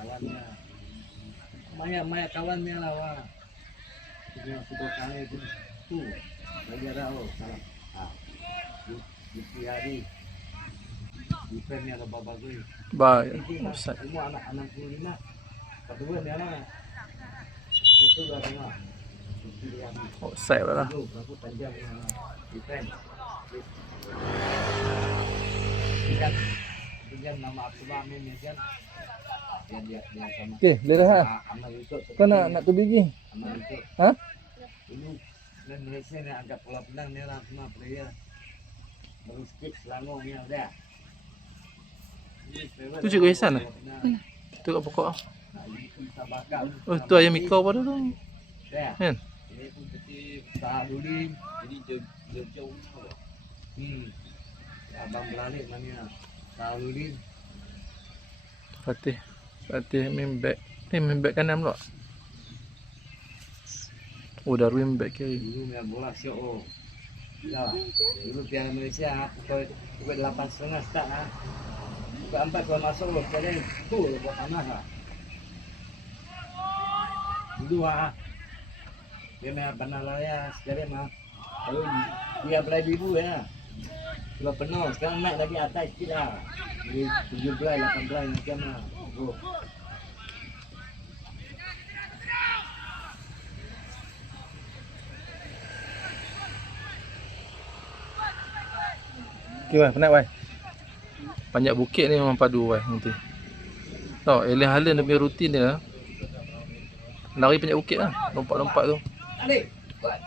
kawannya. Maya kawannya lah wah. Sudah kali itu tuh. Lagi ada salah. Ah. Di hari. Defense-nya ada bagus. Baik. Semua anak 65. Kedua dia lah. Itu dah tengah. Offside lah. Aku panjang defense. Kan nama aku Mami ni kan. Dia sama. Okey, boleh dah. Amal Yusuf. Kau nak tu bigi? Amal Yusuf. Ha? Dulu dan Malaysia ni agak pola pedang ni lah semua player. Baru sikit Selangor ni ada. Tu Cikgu Ihsan lah? Tu kat pokok lah. Oh, tu ayam mikau pada tu. Kan? Ini pun kecil, Sahaduddin. Jadi jauh-jauh. Abang balik mana? Sahaduddin. Fatih main back. Main back kanan pula. Oh, Darwin back kiri. Dulu main bola syok. Oh. Ya. Dulu Piala Malaysia pukul 8.30 start ah. Pukul 4 kalau masuk loh, sekarang tu buat panas ah. Dulu ah. Dia main Banalaya sekarang ah. Kalau dia berada ibu ya. Kalau penuh, sekarang naik lagi atas sikit lah. Jadi 17, 18 macam lah. Oh. Okay, Wai, penat Wai. Banyak bukit ni memang padu Wai nanti. Tahu, Alien Haaland dia punya rutin dia. Lari banyak bukit lah, lompat-lompat tu. Adik, buat.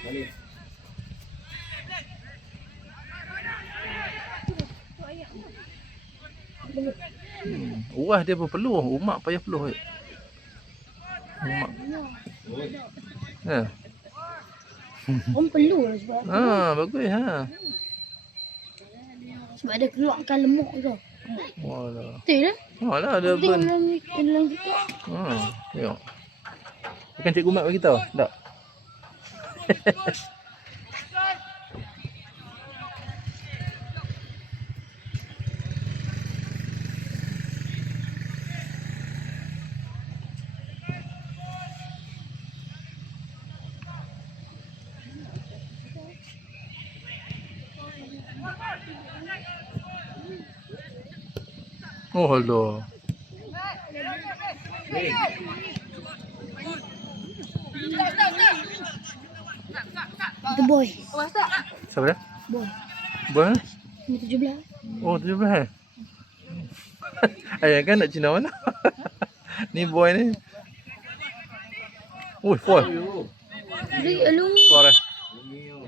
Balik. Urah dia berpeluh, umak payah peluh. Umak. Ha. Orang perlu lah sebab Bagus ha. sebab dia keluarkan lemak tu. Walah. Betul lah. Walah ada Tengok burn. dalam kita. Tengok. Bukan Cikgu Mat bagi tahu? Tak. Oh Allah. Itu boy. Siapa dia? Boy. Boy? Ini 17. Oh 17 Ayah kan nak Cina mana? Ni boy ni. Ui, fall. Lu. Fall eh.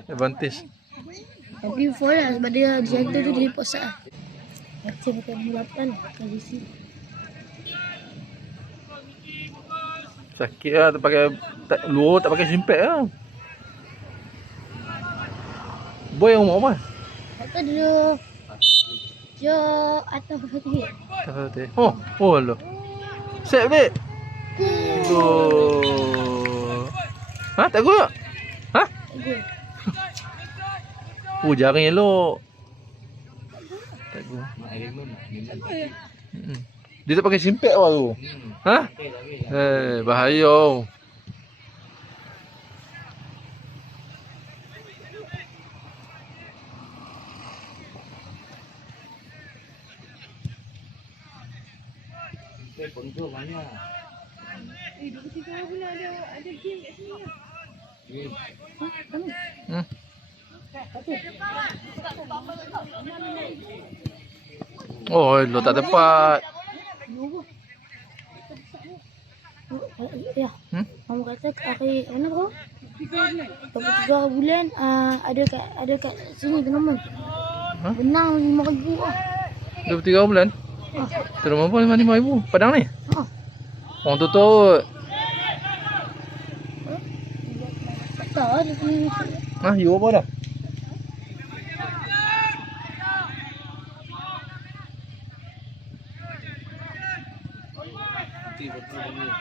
Advantage. Tapi fall lah sebab dia jatuh tu dia posak lah. Macam pakai 8 kondisi. Sakit lah, tak pakai luar, tak pakai simpek lah. Boy umur apa? Kata dia atas Fatih. Oh Allah. Set balik. Gol. Ha, tak gol? Ha? Gol. Jaring elok. Tak gol. Dia tak pakai simpek awak tu. Ha? Bahaya. Ponco banyak. 23 bulan ada game kat sini. Oh, lo tak tepat. Ya. Kamu kata hari mana kau? 23 bulan ada kat sini tournament. Menang 5,000 ah. 23 bulan? Terus mampu 5,000 Padang ni? Orang tutut. Tak tahu dia punya. You apa dah? Betul.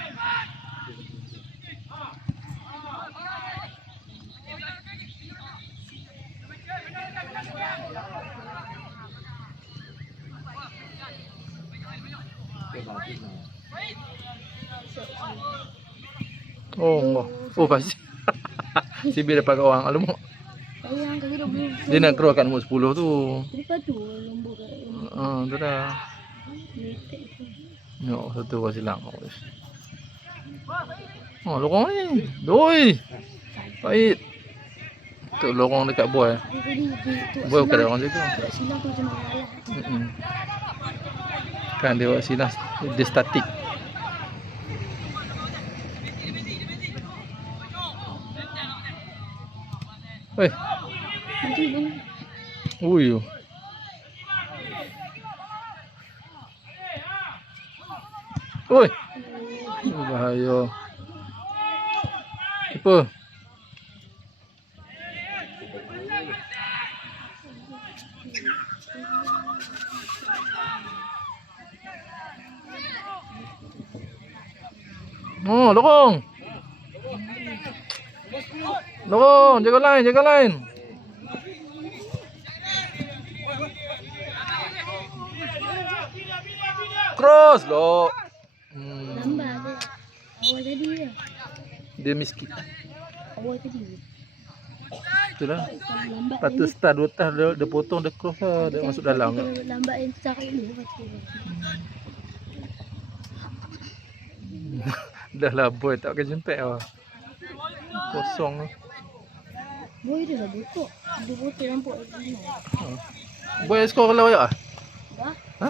Oh, oh pasti. Si B dapat kat orang. Alamak. Sayang kaki dah belum. Dia nak keluar kat nombor 10 tu. Lepas tu lombok kat lombok. Tu dah. Letek tu. No, satu kau silang. Oh, lorong ni. Doi. Baik. Tu lorong dekat boy. Tadi tu. Boy bukan ada orang jaga. Tak silang tu cuma kalah. Kan dia buat silang. Dia statik. Oi. Nanti pun Ui. Oi. Bahaya. Apa? Oh, lorong. Lorong, jaga line, jaga line. Cross lo. lambat dia. Awal tadi dia. Dia miskin. Awal tadi. Itulah. Lambat. Lepas tu start dua tas dia potong dia cross lah. Dia masuk dalam. Lambat yang cakap dulu pasti. Dah lah boy tak pakai jempek lah. Kosong lah. Boy dia dah bokok. Dia botol nampak lagi. Boy skor kalau banyak ah? Dah. Ha?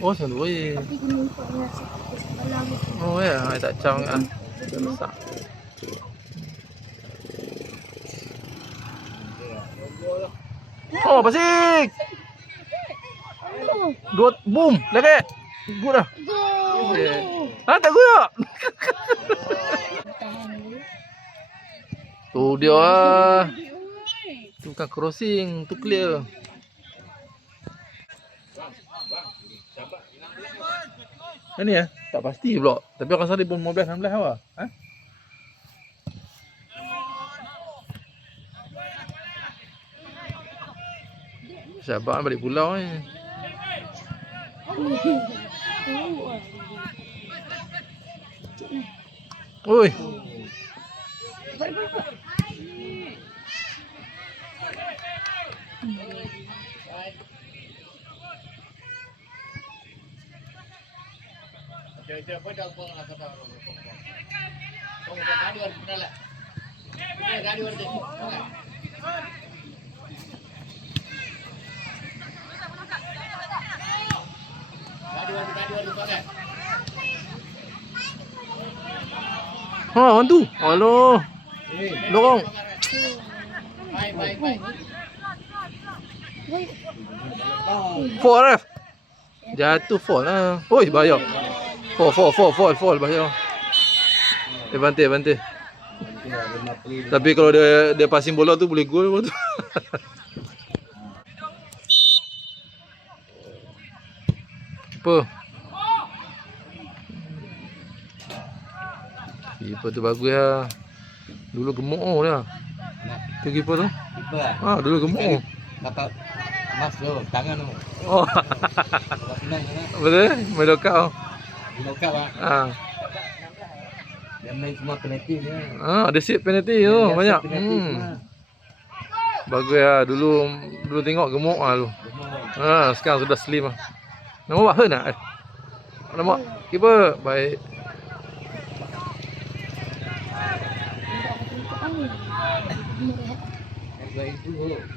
Oh, sana boy. Tapi kena nampak dengan kepala aku. Oh ya, I tak cang kan. Dah besar. Oh, pasik. Oh, Dua boom, lagi. Good dah. go. Okay. Ha, tak goyak. Tahan dulu. Tu dia ah. Tu bukan crossing, tu clear. Ini ya, tak pasti pula. Tapi orang rasa dia pun 15 16 awak. Ha? Syabak balik pulau ni. Oi. Ha, orang tu. Aloh. Lorong. Fall ref. Jatuh fall lah. Oi, bahaya. Fall bahaya. Bantai. Tapi kalau dia passing bola tu boleh gol tu. Apa? Keeper tu bagus lah. Dulu gemuk dia. Tu keeper tu. Keeper lah. Ha, dulu gemuk. Dapat emas tu, tangan tu. Oh. Dapat senang kan. Betul? Main lokal. Di lokap lah. Ha. Dia main semua penalti dia. Ha, ada set penalty tu Dia banyak. set penalti semua. Bagus lah. Dulu tengok gemuk lah tu. Ha, sekarang sudah slim lah. Nama Wahun lah. Nama keeper baik.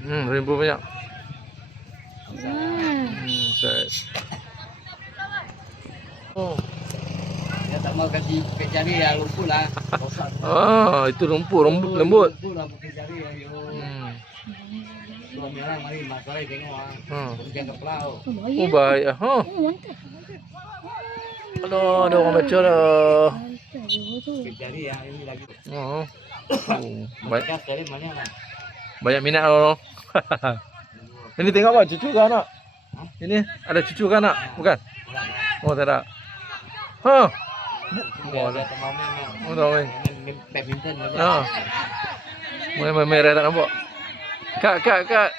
Rainbow banyak. Set. Oh. Dia tak mau kasi pakai jari yang lumpur lah. Rosak. Ah, itu rumput lembut. Lumpur lah pakai jari. Ayo. Hmm. Suami orang mari masalah tengok ah. Hmm. Jangan keplau. Oh baik ah. Ha. Aduh, ada orang baca dah. Pakai jari yang ini lagi. Oh. Baik. Kas jari mana lah. Banyak minat loh. Ini tengok apa? Cucu ke anak? Ini ada cucu ke anak? Bukan? Oh, tak ada. Ha. Dia tak mau main. Oh, tak main. Main badminton lagi. Ha. Main merah tak nampak. Kak.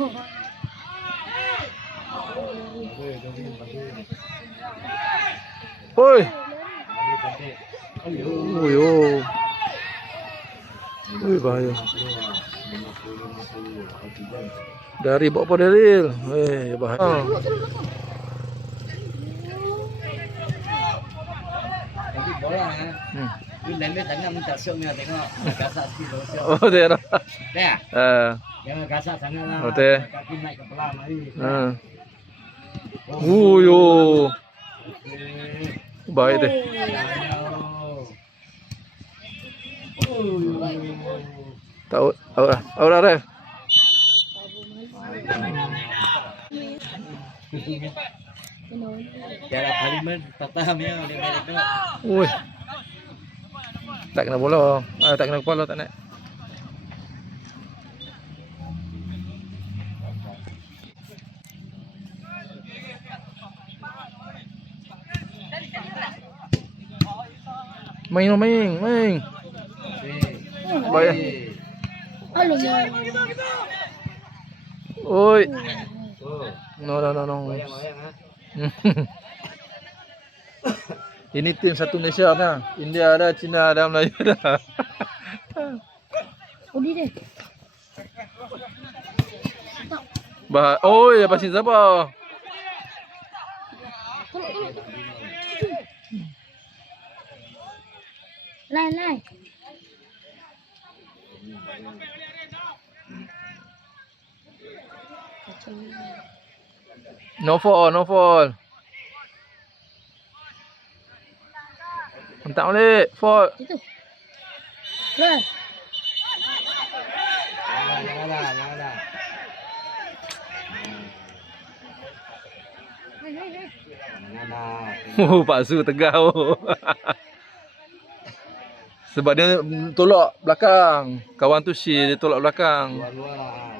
Oi. Ayo. Oi, oh. Ui, bahaya. Dari bawa apa Daryl? Bahaya. Tapi bola ha. Ini lembek tangan minta syok ni tengok. Gasak sikit dulu syok. Oh, dia dah. Dah. Jangan gasak sangat lah. Betul. Kaki naik kepala mari. Ui, oh. Baik deh. Tahu lah. Tahu lah, Ref. Tiada parlimen tatah dia main itu. Ui. Tak kena bola. Tak kena kepala tak naik. Main. Baik. Halo. Oi. Oh, No. wayang ha. Ini tim satu Malaysia nah. India ada, Cina ada, Melayu ada. Udi deh. Oi, pasti siapa? Lai. No fall. Hentak balik, fall. Itu. Lai. Janganlah. Janganlah. Pak Su tegar. Sebab dia tolak belakang. Kawan tu dia tolak belakang. Luar.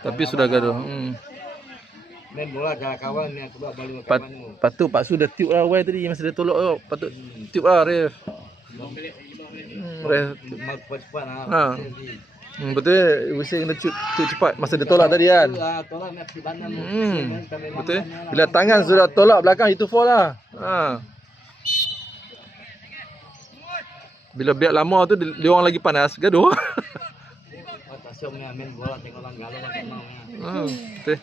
Tapi sudah gaduh. Main bola kawan yang sebab balu Pat, kawan tu. patut Pak Su dah tiup lah awal tadi masa dia tolak tu. Patut tiup lah Ref. Ref. Cepat lah. Ha. Betul, Usain kena tiup cepat masa dia tolak tadi kan. Tolak nak pergi banan. Betul. Bila tangan sudah tolak belakang itu fall lah. Bila biar lama tu dia orang lagi panas, gaduh. Tak syok ni main bola tengok orang galau tak mau. Betul.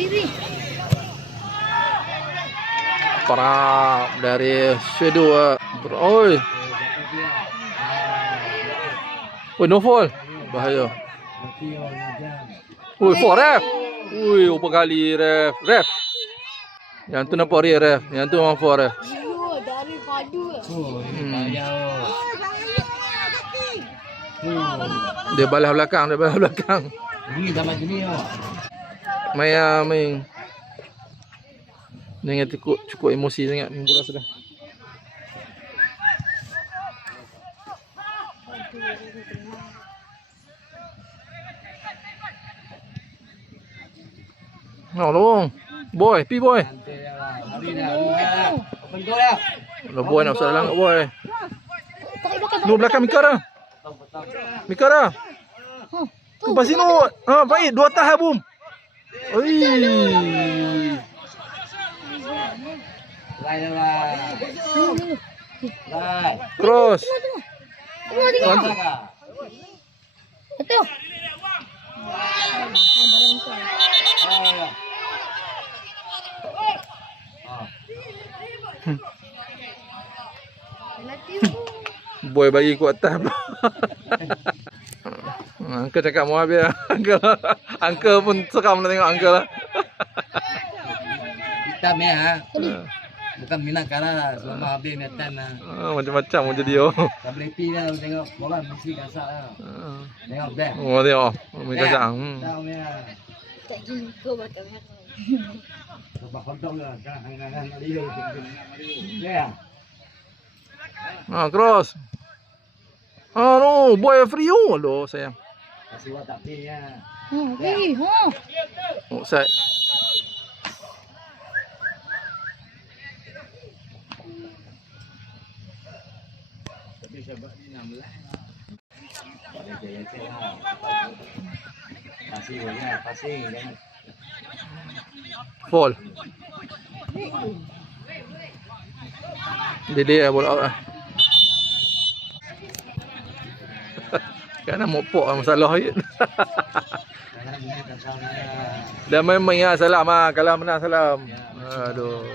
Kiri. Parah dari Shadow. Oi. No fall. Bahaya. Oi, fall Ref. Ui, berapa kali Ref. Yang tu nampak dia Ref. Yang tu orang fall Ref. Dari padu. Bahaya. Dia balas belakang. Ini sama sini oh. Main. Jangan cukup emosi sangat main bola sudah. Long. Boy, boy. Mari dah. Open goal dah. Kalau boy nak usah dalam kat boy. Nu belakang Mika dah. Tu pas sini. Baik, dua tah bum. Oi. Lai. Cross. Betul. Boy bagi kuat atas. Uncle cakap mau habis. Uncle pun seram nak tengok uncle lah. Hitam ya ha. Bukan minat kalah selama habis metan lah. Macam-macam mau jadi oh. Tak boleh pi lah tengok bola mesti gasak lah. Tengok dah. Oh tengok. Mereka sang. Tahu ya. Tak gini kau bakal merah. Sebab kodok lah kan hang-hang Mario. Ya. Cross. No, boy free oh. Aduh sayang. Kasih watak pi ya. Okey. Oh, set. sebab ni 16. Leceh lah. Pasing ya, pasing jangan. Fall. Dia bola out lah. Kan mau pok masalah je. Jangan bunyi kacau ni. Dah main-main lah salam ah. Kalau menang salam. Aduh.